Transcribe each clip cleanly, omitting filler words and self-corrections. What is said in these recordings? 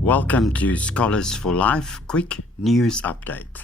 Welcome to Scholars for Life Quick News Update.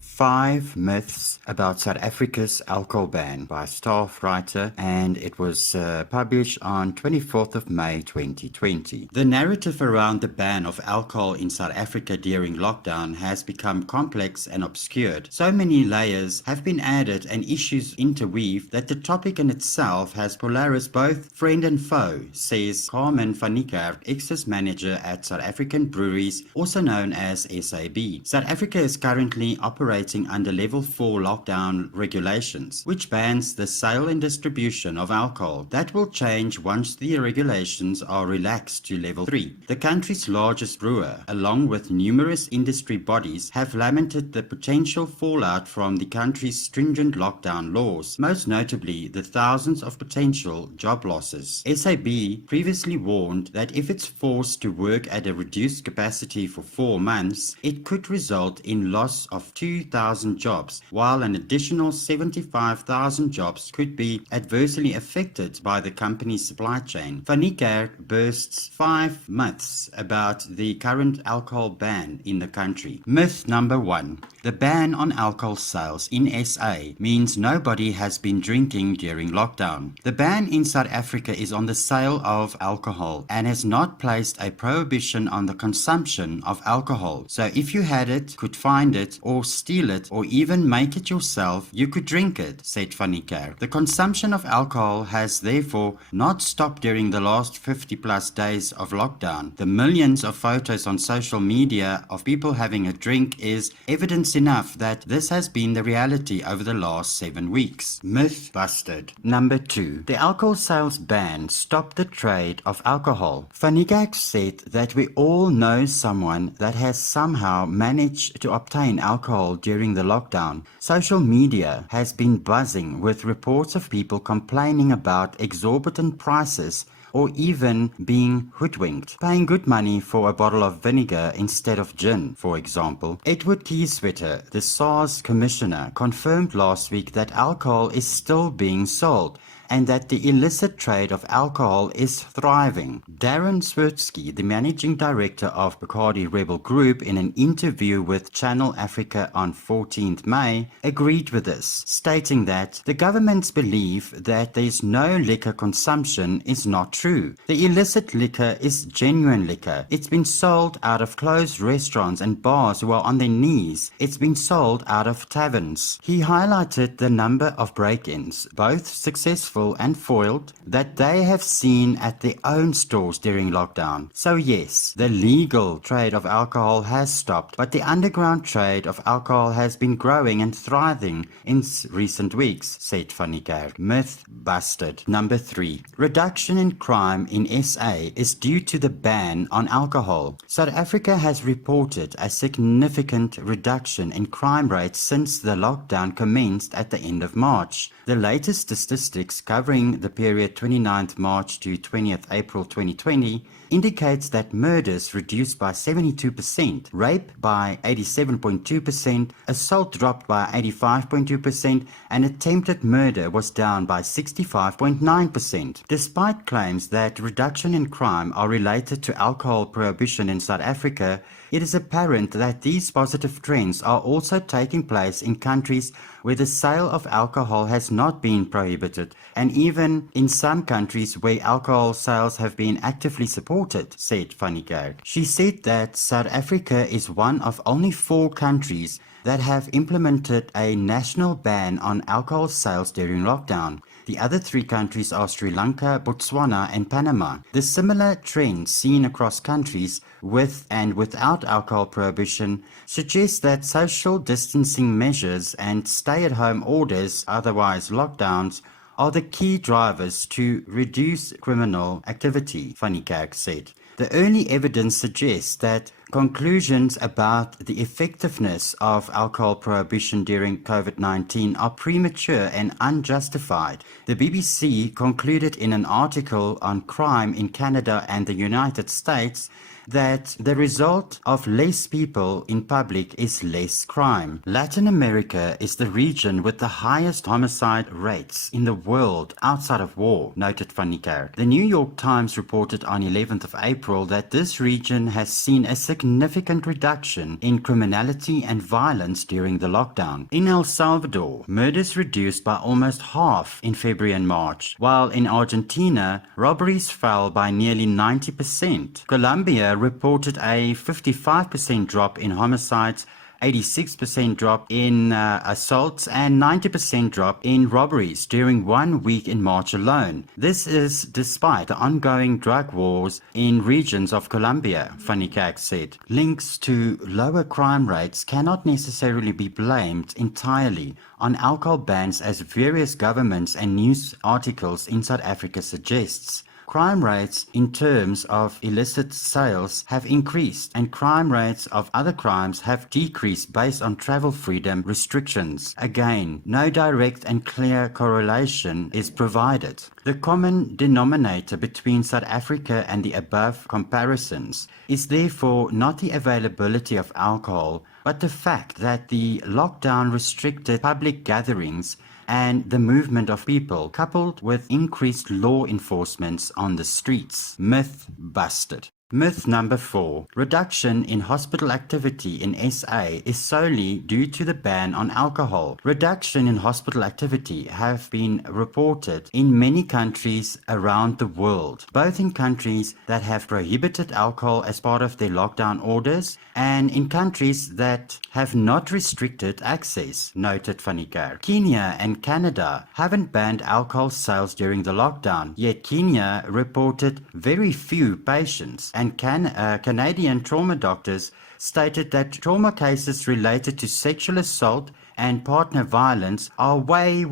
5 myths about South Africa's alcohol ban by staff writer, and it was published on 24th of May 2020. The narrative around the ban of alcohol in South Africa during lockdown has become complex and obscured. So many layers have been added and issues interweaved that the topic in itself has polarized both friend and foe, says Carmen van Niekerk, excise manager at South African Breweries, also known as SAB. South Africa is currently operating under level 4 lockdown regulations, which bans the sale and distribution of alcohol. That will change once the regulations are relaxed to level 3. The country's largest brewer, along with numerous industry bodies, have lamented the potential fallout from the country's stringent lockdown laws, most notably the thousands of potential job losses. SAB previously warned that if it's forced to work at a reduced capacity for 4 months, it could result in loss of 2,000 jobs, while an additional 75,000 jobs could be adversely affected by the company's supply chain. Van Niekerk bursts 5 myths about the current alcohol ban in the country. Myth number 1. The ban on alcohol sales in SA means nobody has been drinking during lockdown. The ban in South Africa is on the sale of alcohol and has not placed a prohibition on the consumption of alcohol. So if you had it, could find it, or steal it, or even make it yourself, you could drink it, said Van Niekerk. The consumption of alcohol has therefore not stopped during the last 50 plus days of lockdown. The millions of photos on social media of people having a drink is evidence enough that this has been the reality over the last 7 weeks. Myth busted. Number 2. The alcohol sales ban stopped the trade of alcohol. Van Niekerk said that we all know someone that has somehow managed to obtain alcohol during the lockdown. Social media has been buzzing with reports of people complaining about exorbitant prices or even being hoodwinked, paying good money for a bottle of vinegar instead of gin, for example. Edward Kieswetter, the SARS commissioner, confirmed last week that alcohol is still being sold and that the illicit trade of alcohol is thriving. Darren Swirsky, the managing director of Bacardi Rebel Group, in an interview with Channel Africa on 14th May, agreed with this, stating that the government's belief that there is no liquor consumption is not true. The illicit liquor is genuine liquor. It's been sold out of closed restaurants and bars who are on their knees. It's been sold out of taverns. He highlighted the number of break-ins, both successful and foiled, that they have seen at their own stores during lockdown. So yes, the legal trade of alcohol has stopped, but the underground trade of alcohol has been growing and thriving in recent weeks, said Van Niekerk. Myth busted. Number 3. Reduction in crime in SA is due to the ban on alcohol. South Africa has reported a significant reduction in crime rates since the lockdown commenced at the end of March. The latest statistics covering the period 29th March to 20th April 2020 indicates that murders reduced by 72%, rape by 87.2%, assault dropped by 85.2%, and attempted murder was down by 65.9%. Despite claims that reduction in crime are related to alcohol prohibition in South Africa, it is apparent that these positive trends are also taking place in countries where the sale of alcohol has not been prohibited, and even in some countries where alcohol sales have been actively supported, said Van Niekerk. She said that South Africa is one of only 4 countries that have implemented a national ban on alcohol sales during lockdown. The other three countries are Sri Lanka, Botswana, and Panama. The similar trends seen across countries with and without alcohol prohibition suggests that social distancing measures and stay-at-home orders, otherwise lockdowns, are the key drivers to reduce criminal activity, van Niekerk said. The early evidence suggests that conclusions about the effectiveness of alcohol prohibition during COVID-19 are premature and unjustified. The BBC concluded in an article on crime in Canada and the United States that the result of less people in public is less crime. Latin America is the region with the highest homicide rates in the world outside of war, noted van Niekerk. The New York Times reported on 11th of April that this region has seen a significant reduction in criminality and violence during the lockdown. In El Salvador, murders reduced by almost half in February and March, while in Argentina, robberies fell by nearly 90%. Colombia reported a 55% drop in homicides, 86% drop in assaults, and 90% drop in robberies during 1 week in March alone. This is despite the ongoing drug wars in regions of Colombia, van Niekerk said. Links to lower crime rates cannot necessarily be blamed entirely on alcohol bans, as various governments and news articles in South Africa suggests. Crime rates in terms of illicit sales have increased, and crime rates of other crimes have decreased based on travel freedom restrictions. Again, no direct and clear correlation is provided. The common denominator between South Africa and the above comparisons is therefore not the availability of alcohol, but the fact that the lockdown restricted public gatherings and the movement of people, coupled with increased law enforcement on the streets. Myth busted. Myth number 4. Reduction in hospital activity in SA is solely due to the ban on alcohol. Reduction in hospital activity have been reported in many countries around the world, both in countries that have prohibited alcohol as part of their lockdown orders and in countries that have not restricted access, noted van Niekerk. Kenya and Canada haven't banned alcohol sales during the lockdown, yet Kenya reported very few patients, and Canadian trauma doctors stated that trauma cases related to sexual assault and partner violence are way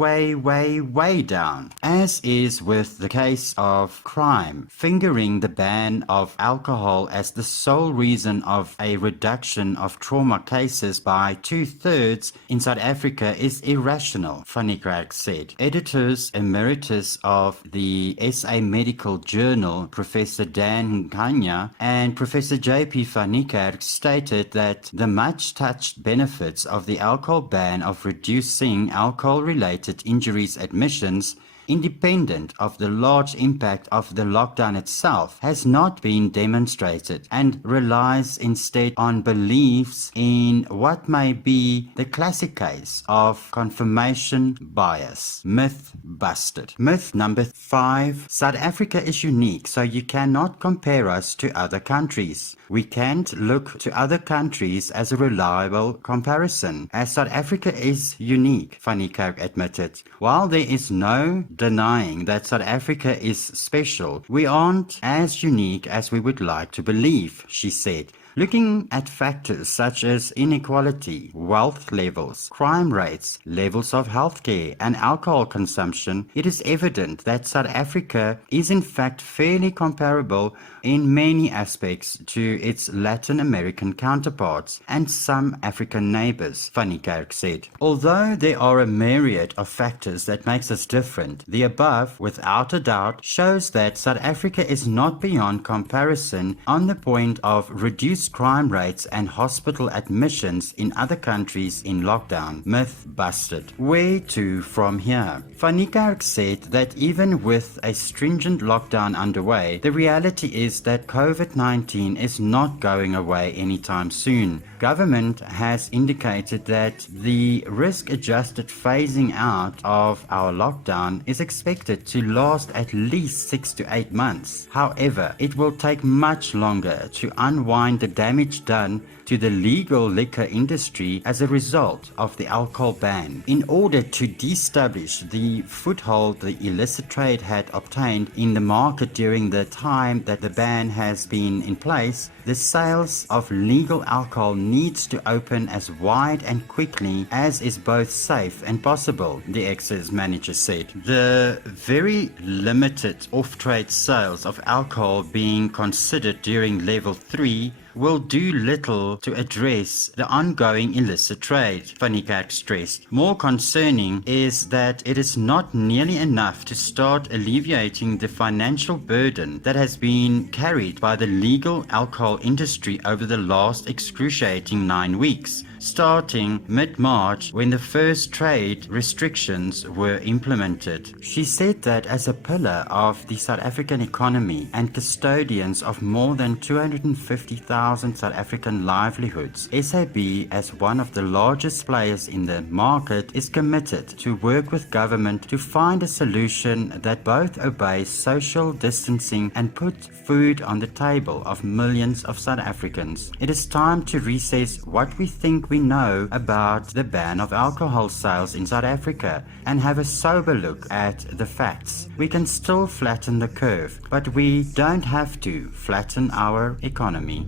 down. As is with the case of crime, fingering the ban of alcohol as the sole reason of a reduction of trauma cases by 2/3 in South Africa is irrational, van Niekerk said. Editors emeritus of the SA Medical Journal, Professor Dan Nkanya and Professor J.P. van Niekerk stated that the much-touched benefits of the alcohol ban of reducing alcohol-related injuries admissions, independent of the large impact of the lockdown itself, has not been demonstrated and relies instead on beliefs in what may be the classic case of confirmation bias. Myth busted. Myth number 5. South Africa is unique, so you cannot compare us to other countries. We can't look to other countries as a reliable comparison, as South Africa is unique, van Niekerk admitted. While there is no denying that South Africa is special, we aren't as unique as we would like to believe, she said. Looking at factors such as inequality, wealth levels, crime rates, levels of healthcare, and alcohol consumption, it is evident that South Africa is in fact fairly comparable in many aspects to its Latin American counterparts and some African neighbors, van Niekerk said. Although there are a myriad of factors that makes us different, the above, without a doubt, shows that South Africa is not beyond comparison on the point of reduced crime rates and hospital admissions in other countries in lockdown. Myth busted. Where to from here? Van Niekerk said that even with a stringent lockdown underway, the reality is that COVID-19 is not going away anytime soon. Government has indicated that the risk-adjusted phasing out of our lockdown is expected to last at least 6 to 8 months. However, it will take much longer to unwind the damage done to the legal liquor industry as a result of the alcohol ban. In order to destablish the foothold the illicit trade had obtained in the market during the time that the ban has been in place, the sales of legal alcohol needs to open as wide and quickly as is both safe and possible, the excise manager said. The very limited off-trade sales of alcohol being considered during level 3 will do little to address the ongoing illicit trade, Van Niekerk stressed. More concerning is that it is not nearly enough to start alleviating the financial burden that has been carried by the legal alcohol industry over the last excruciating 9 weeks, starting mid-March when the first trade restrictions were implemented. She said that as a pillar of the South African economy and custodians of more than 250,000 South African livelihoods, SAB, as one of the largest players in the market, is committed to work with government to find a solution that both obeys social distancing and put food on the table of millions of South Africans. It is time to reassess what we think we know about the ban of alcohol sales in South Africa and have a sober look at the facts. We can still flatten the curve, but we don't have to flatten our economy.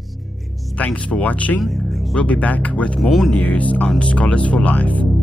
Thanks for watching. We'll be back with more news on Scholars for Life.